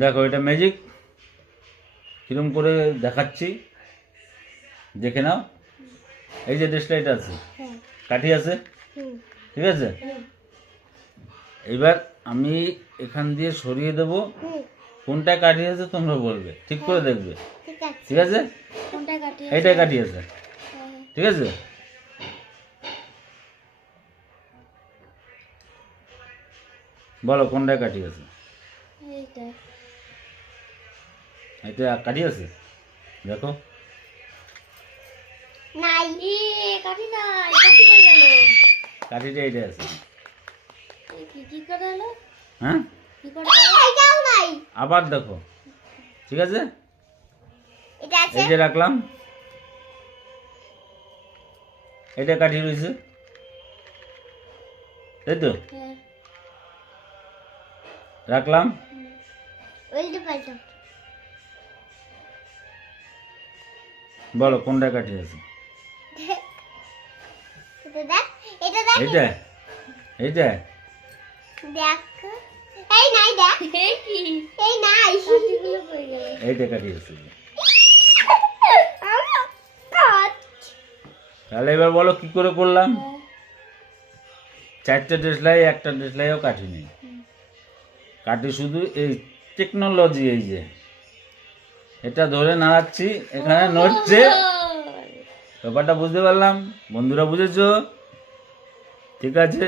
দেখো এটা ম্যাজিক কিরম করে দেখাচ্ছি, দেখে নাও। এই যে দেশলাইট আছে, হ্যাঁ। কাঠি আছে, হুম। ঠিক আছে। এবার আমি এখান দিয়ে সরিয়ে দেব, হুম। কোনটা কাঠি আছে তোমরা বলবে, ঠিক করে দেখবে, ঠিক আছে। ঠিক আছে। কোনটা কাটি? এইটাই কাঠি আছে, হ্যাঁ। ঠিক আছে। বলো কোনটা কাঠি আছে। এইটা। এটা কাঠি আছে, দেখো। নাই, কাটি নাই, কাটি কই গেল? কাঠিটা এইটা আছে, কি করে হলো? হ্যাঁ। কি করে হলো? এটাও নাই। আবার দেখো, ঠিক আছে। এটা আছে। এই যে রাখলাম, এটা কাঠি রয়েছে, তাই তো। হ্যাঁ। রাখলাম, উল্টো পাল্টা। বলো কোনটা কাঠি আছে। এটা দেখ, এটা দেখ। এইটা, এইটা। দেখ। এই নাই দেখ। এই কি? এই নাই। কাটিগুলো কই গেল? এইটা কাঠি আছে। তাহলে এবার বলো কি করে করলাম। চারটে দেশলাই, একটা দেশলাইও কাঠি নেই, কাঠি শুধু এই টেকনোলজি, এই যে এটা ধরে নাড়াচ্ছি, এখানে নড়ছে। ব্যাপারটা বুঝতে পারলাম, বন্ধুরা বুঝেছো, ঠিক আছে।